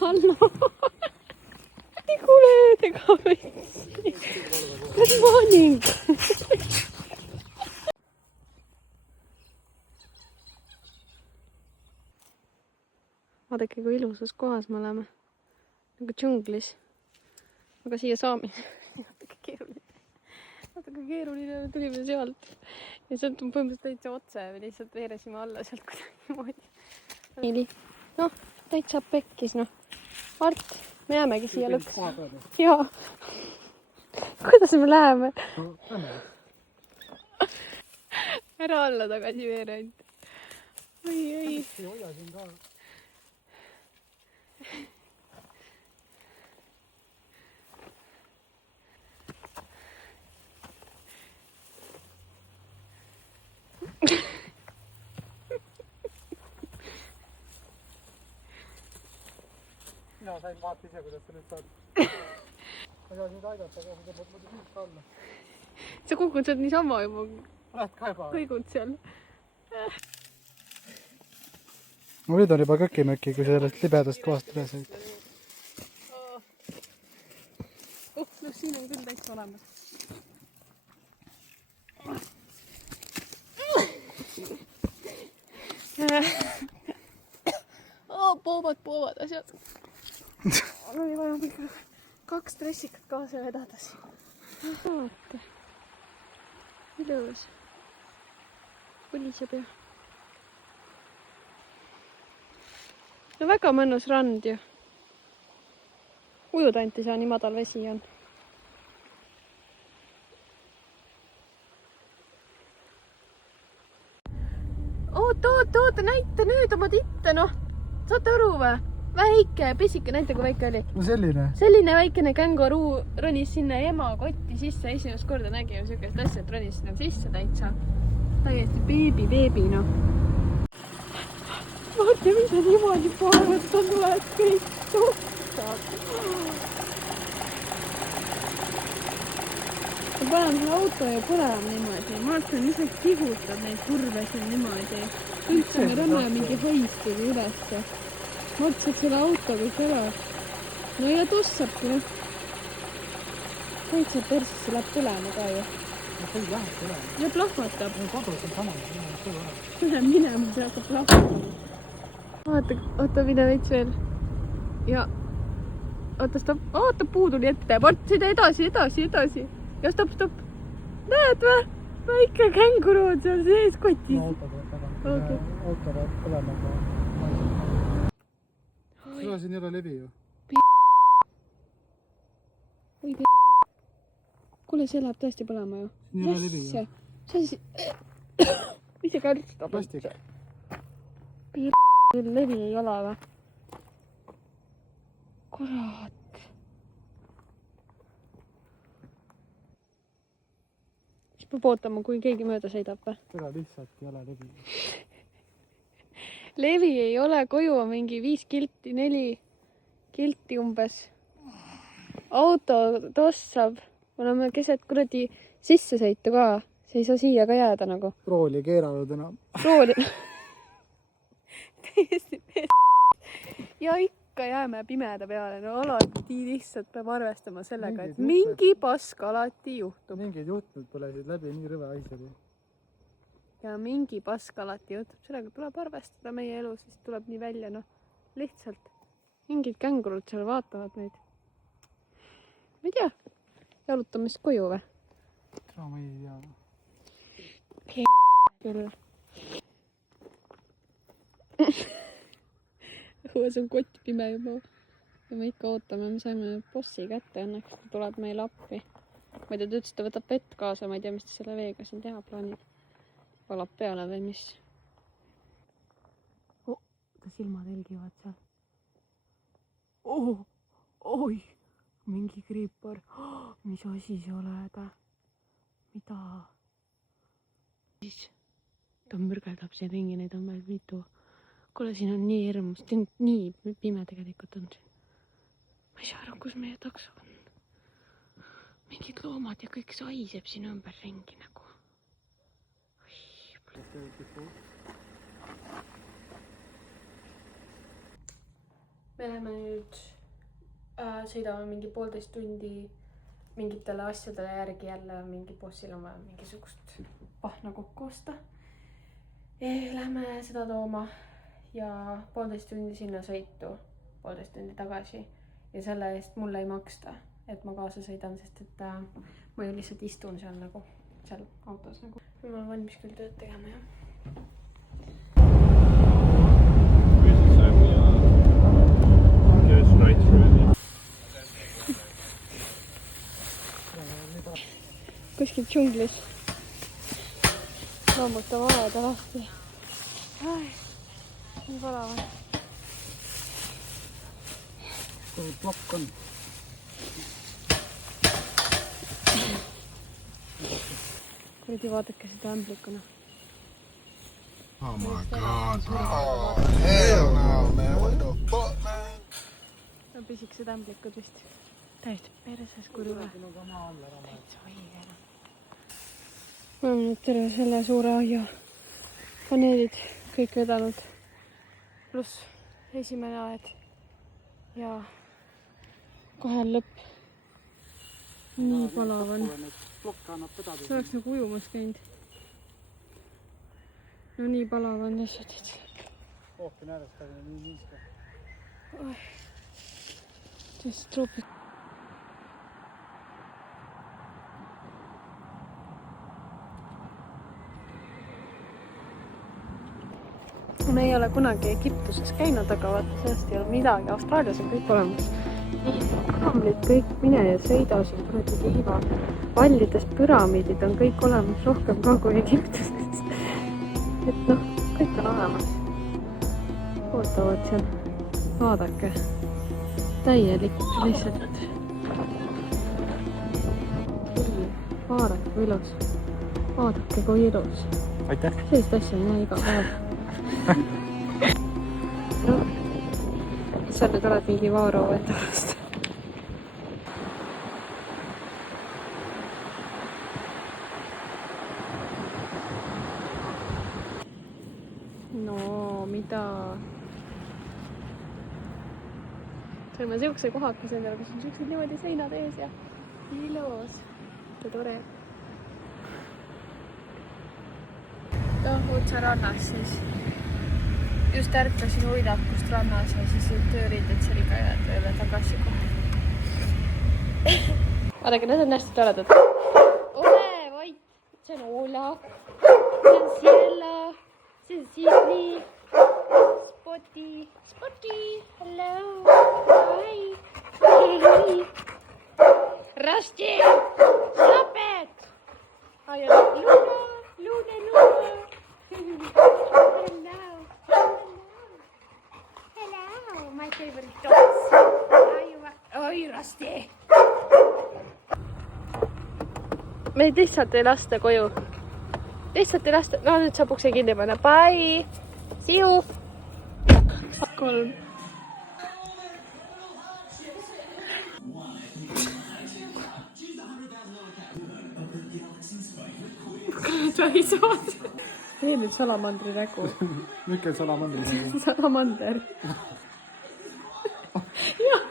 Hallo. Ei kuule öödega võtsi. Good morning. Vaadake, kui ilusas kohas me oleme. Nagu džunglis. Aga siia saamine. Natuke keeruline tulime sealt. Ja sealt on põhimõtteliselt täitsa otse või lihtsalt veeresime alla sealt kuidagi moodi. Noh, täitsa pekkis, noh. Mart, me jäämegi siia lõks. Jaa. Kuidas me läheme? Ära alla tagasi veere ainult. Oi, ei. Ei hoia siin ka. Mina sain vaata ise, kuidas sa nüüd saad. Ma ei saa sind aidata, aga sa tõmbad muidu süüst alla. Sa kukkud sealt niisama juba. Lähed ka juba. Kõigud seal. Ma nüüd on juba kökimöki, kui sellest libedast kohast üle sõita. No siin on küll täitsa olemas. Poovad asjad. Oli vaja mingi 2 dressikat kaasa vedada siin. Vaata. Ilus. Põliseb ja. No väga mõnus rand ju. Ujuda ainult ei saa, nii madal vesi on. Oota, näita nüüd oma titte, noh. Saate aru või? Väike, pisike, näita kui väike oli. No selline. Selline väikene känguruu ronis sinna ema kotti sisse. Esimest korda nägi ju sükest asja, et ronis sinna sisse täitsa. Täiesti beebi, noh. Vaata, mida niimoodi paavad, sa tuled kõik tuhtad. Ma panen selle auto ja põlema niimoodi. Ma vaatan, mis need kihutad neid kurve siin niimoodi. Üldse me rämme mingi haistega ülesse. Mõtlesin, et selle auto kõik elab. No ja tossabki, noh. Täitsa persisse läheb põlema ka ju. No kui läheb põlema. Ja plahvatab. No kodus on sama, Läheb minema, see hakkab plahvatama. Oota, mine veits veel. Ja. Oota, stopp. Oota, puu tuli ette. Mart, sõida edasi. Ja stopp. Näed või? Väike känguru on seal sees kotis. No auto peab tagant. Auto peab põlema ka. Seda siin ei ole levi ju. Oi, kuule, see läheb tõesti põlema ju. Siin ei ole levi ju. See siis... Mis see kärstab? Plastik. Levi ei ole või? Kurat. Siis peab ootama, kui keegi mööda sõidab või? Seda lihtsalt ei ole levi. Levi ei ole, koju on mingi 5 kilti, 4 kilti umbes. Auto tossab. Me oleme keset kuradi sissesõitu ka. See ei saa siia ka jääda nagu. Rooli keeranud enam. Rooli. Täiesti ja ikka jääme pimeda peale. No alati lihtsalt peab arvestama sellega, et mingi pask alati juhtub. Mingid juhtmed põlesid läbi, nii rõve haiseli. Ja mingi pask alati juhtub. Sellega tuleb arvestada meie elus, siis tuleb nii välja, noh. Lihtsalt mingid kängurud seal vaatavad meid. Ma ei tea, jalutame siis koju või? Ma ei tea. Küll. Õues on kott pime juba. Ja me ikka ootame, me saime bossi kätte õnneks, kui tuleb meile appi. Ma ei tea, ta ütles, et ta võtab vett kaasa, ma ei tea, mis ta selle veega siin teha plaanib. Valab peale või mis. Ta silmad helgivad seal. Oi, mingi kriipar. Mis asi see oled? Mida? Ta mürgeldab siin ringi, neid on veel mitu. Kuule, siin on nii hirmus, nii pime tegelikult on siin. Ma ei saa aru, kus meie takso on. Mingid loomad ja kõik saiseb siin ümber ringi nagu. me läheme nüüd sõidame mingi 1,5 tundi mingitele asjadele järgi jälle, mingi bossil on vaja mingisugust pahna kokku osta. Lähme seda tooma ja 1,5 tundi sinna sõitu, 1,5 tundi tagasi ja selle eest mulle ei maksta, et ma kaasa sõidan, sest et ma ju lihtsalt istun seal nagu seal autos nagu. Ma olen valmis küll tööd tegema, jah. Kuskil džunglis loomutame aeda lahti. Nii palav on. Kui plokk on? Kuradi vaadake seda ämblikuna. Oh my god, bro. Oh, hell no, man. What the fuck, man? On pisikesed ämblikud vist. Täiesti perses kurva. Täitsa õigena. Ma olen nüüd terve selle suure aia paneelid kõik vedanud. Pluss esimene aed. Ja kohe on lõpp. Nii palav on. See oleks nagu ujumas käinud. No nii palav on lihtsalt, et... Ookin äärest aga nii niiske. Just truupid. Me ei ole kunagi Egiptuses käinud, aga vaata, sellest ei ole midagi. Austraalias on kõik olemas. Nii püramiidid, kõik mine ja sõida siin kuradi liiva. Pallidest püramiidid on kõik olemas rohkem ka kui Egiptuses. Et noh, kõik on olemas. Ootavad seal. Vaadake. Täielik lihtsalt. Vaadake kui ilus. Vaadake kui ilus. Aitäh! Sellist asja on iga päev. No, sa nüüd oled mingi vaaro enda vastu. No, mida? Saime siukse kohakese endale, kus on siuksed niimoodi seinad ees ja ilus ja tore. Otsa rannas siis. Just ärkasin Uidakust rannas ja siis tööriided sellega jääd jälle tagasi kohe. Vaadake, need on hästi toredad. Ole vait! See on Ola. See on Siella. See on Sisli. Spoti. Spoti. Hello. Hi. Rusty. Stop it! Ai, Luna. Luna. Hello, my favorite dogs. Oi, Rusty. Meid lihtsalt ei lasta koju. Lihtsalt ei lasta. No nüüd saab ukse kinni panna. Bye. See you. 3. Vähisood. Tee nüüd salamandri nägu. Mikke salamandri? Salamander. Jah.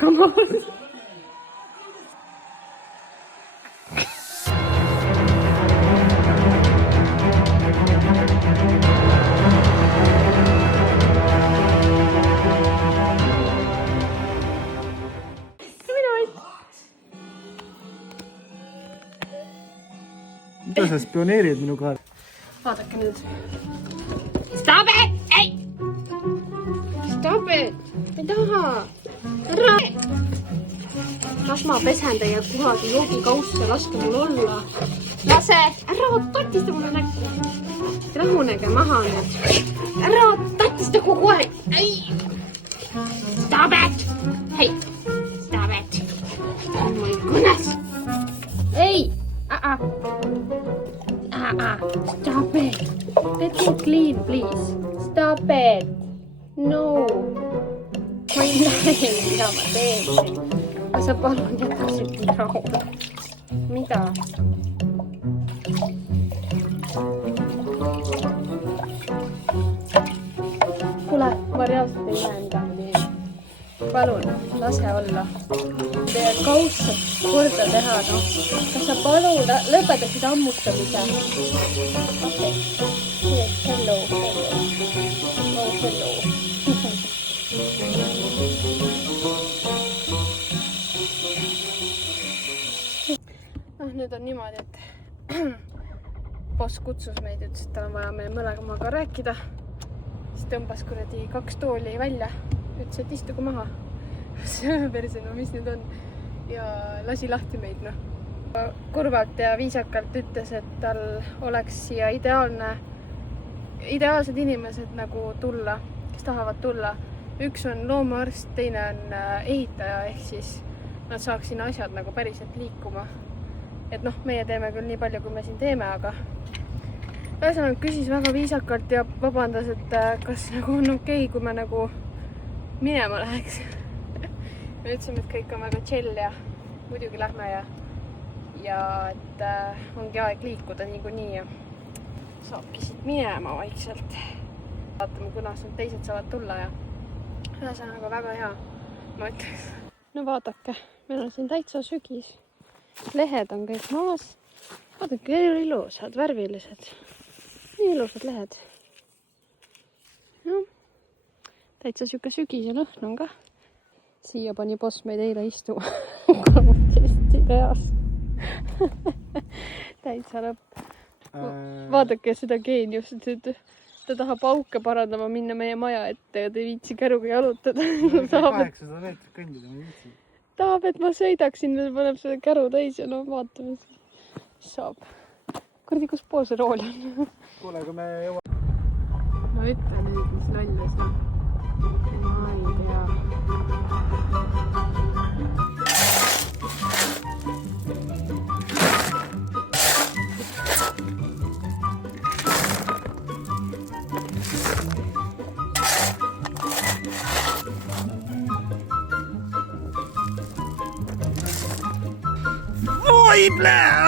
Come on. Mida sa spioneerid minu kaar? Vaadake nüüd. Stop it! Ei! Stop it! Ei taha! Ära! Las ma pesen teie kuradi joogikausse, laske mul olla. Lase! Ära tatista mulle näkku. Rahunege maha nüüd. Ära tatista kogu aeg! Ei! Stop it! Hei! Stop it! On mul kõnes! Ei! Stop it! Let me clean, please. Stop it! No! Ma ei näe, mida ma teen siin. Sa palun jätaksid mind rahule. Mida? Kuule, ma ma reaalselt ei näe, mida ma teen. Palun, lase olla. Teie kaudselt korda teha, noh. Kas sa palun lõpetaksid ammustamise? Okei. Hello. Oh, hello. Nüüd on niimoodi, et boss kutsus meid, ütles, et tal on vaja meil mõlemaga rääkida. Siis tõmbas kuradi 2 tooli välja, ütles, et istugu maha. See perse, no mis nüüd on? Ja lasi lahti meid, noh. Kurvalt ja viisakalt ütles, et tal oleks siia ideaalsed inimesed nagu tulla, kes tahavad tulla. Üks on loomaarst, teine on ehitaja, ehk siis nad saaks siin asjad nagu päriselt liikuma. Et noh, meie teeme küll nii palju, kui me siin teeme, aga ühesõnaga küsis väga viisakalt ja vabandas, et kas nagu on okei, kui me nagu minema läheks. Me ütlesime, et kõik on väga chill ja muidugi lähme ja et ongi aeg liikuda niikuinii ja saabki siit minema vaikselt. Vaatame, kunas need teised saavad tulla ja ühesõnaga väga hea, ma ütleks. No vaadake, meil on siin täitsa sügis. Lehed on kõik maas. Vaadake, ilusad, värvilised. Nii ilusad lehed. No, täitsa süke sügis ja lõhn on ka. Siia pani boss meid eile istuma. 13 ideas. Täitsa lõpp. Vaadake seda geeniust. Ta tahab auke parandama minna meie maja ette ja ta ei viitsi käruga jalutada. 800 meetrit kõndida, ma viitsin. Tahab, et ma sõidaksin, paneb selle käru täis ja no vaatame, mis saab. Kurdi, kus pool see rool on? Kuule, kui me jõuame... Ma ütlen nüüd, mis lollis, noh. Ma ei tea.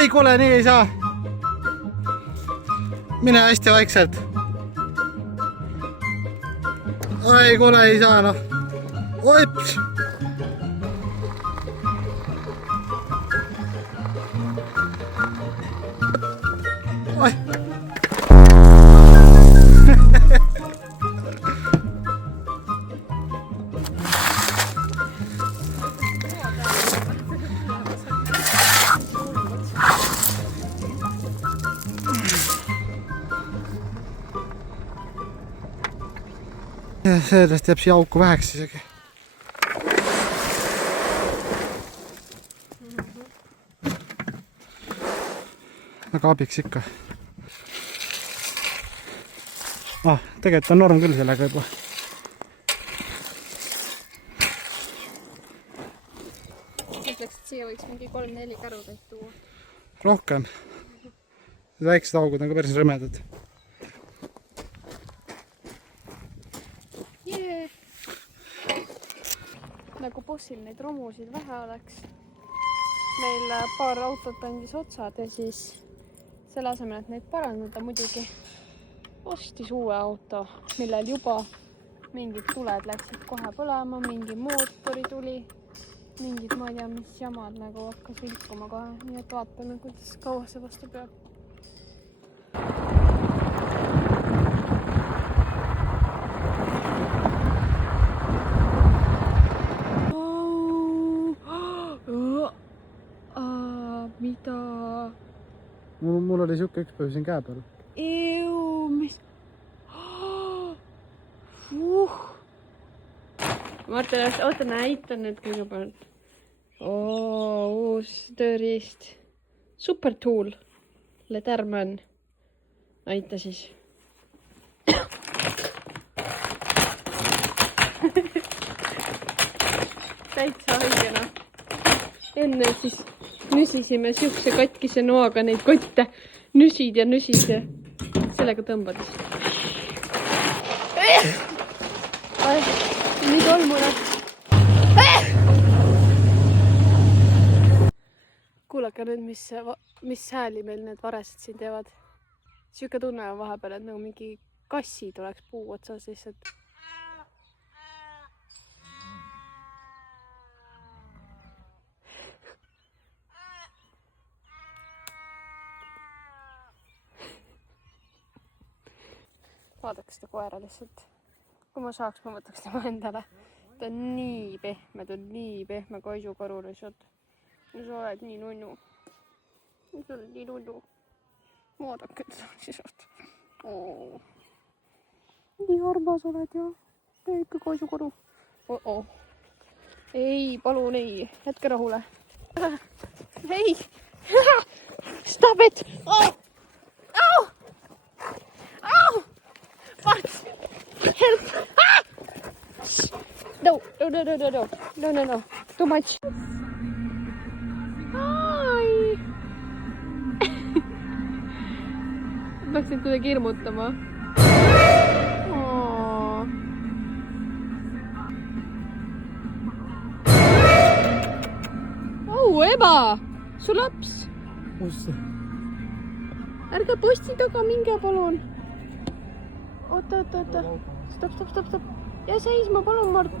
Ai, kuule, nii ei saa. Mine hästi vaikselt. Ai, kuule, ei saa, noh. Oips. Ai. Sellest jääb siia auku väheks isegi. Aga abiks ikka. Tegelikult on norm küll sellega juba. Ütleks, et siia võiks mingi 3-4 kärutäit tuua. Rohkem. Väiksed augud on ka päris rõmedad. Nagu bossil neid romusid vähe oleks. Meil paar autot andis otsad ja siis selle asemel, et neid parandada muidugi ostis uue auto, millel juba mingid tuled läksid kohe põlema, mingi mootori tuli, mingid ma ei tea, mis jamad nagu hakkas vilkuma kohe. Nii et vaatame, kuidas kaua see vastu peab. Mida? Mul oli siuke üks päev siin käe peal. Mis? Martin, oota, näitan nüüd kõigepealt. Uus tööriist. Super tool. Leatherman. Näita siis. Täitsa haigena. Enne siis nüsisime siukse katkise noaga neid kotte. Nüsid ja sellega tõmbades. Nii tolmune. Kuulake nüüd, mis hääli meil need varesed siin teevad. Siuke tunne on vahepeal, et nagu mingi kassi tuleks puu otsas lihtsalt. vaadake seda koera lihtsalt. Kui ma saaks, ma võtaks tema endale. Ta on nii pehme kaisukaru lihtsalt. Ja sa oled nii nunnu. Sa oled nii nunnu. Vaadake seda lihtsalt. Nii armas oled ja ikka kaisukaru. Ei, palun ei. Jätke rahule. Ei! Stop it! Oh! Ow! Ow! What? Help! Ah! No. Too much. Ai! Peaksin kuidagi hirmutama. Eba! Su laps! Bussi. Ärge posti taga minge, palun. Oota. Stop. Ja seisma, palun, Mart.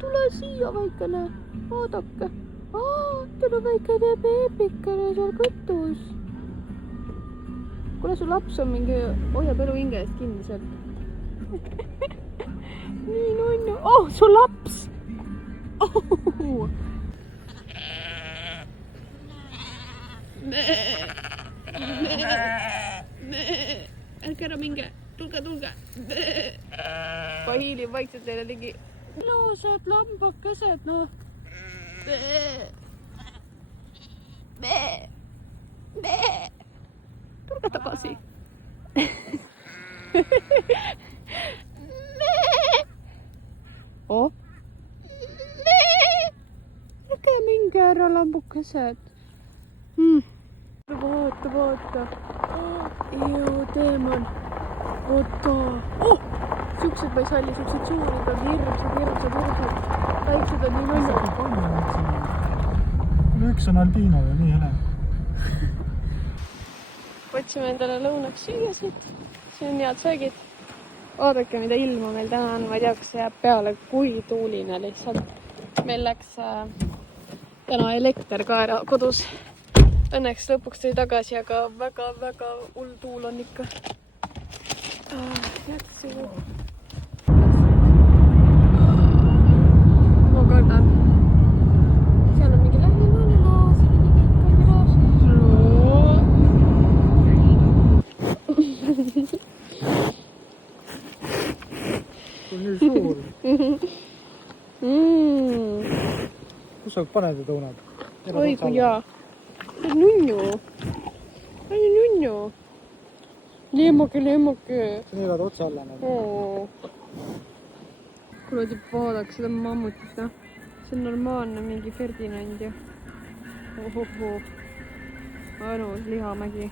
Tule siia, väikene. Vaadake. Teil on väikene beebikene seal kõtus. Kuule, su laps on mingi hoiab elu hinge eest kinni seal. Nii nunnu. Oh, su laps! Oh! Ärge ära minge. Tulge. Ma hiilin vaikselt teile ligi. Ilusad lambakesed, noh. Tulge tagasi. Oh. Ärge minge ära, lambukesed. Vaata. Teeman. Oota. Oh! Siuksed ma ei salli, siuksed suurid on hirmsad. Väiksed on nii nunnu. Üks on albiino ja nii hele. Võtsime endale lõunaks süüa siit. Siin on head söögid. Oodake, mida ilma meil täna on. Ma ei tea, kas see jääb peale, kui tuuline lihtsalt. Meil läks täna elekter ka ära kodus. Õnneks lõpuks tuli tagasi, aga väga hull tuul on ikka. Jätsi. Ma kardan. Seal on mingi lähimane. Nii suur. Kus sa paned ja tuunad? Oi kui jaa. Nunnu. Lemmoke. Sa neelad otsa alla. Kuule, vaadake seda mammutit, noh. See on normaalne mingi Ferdinand ju. Anus lihamägi.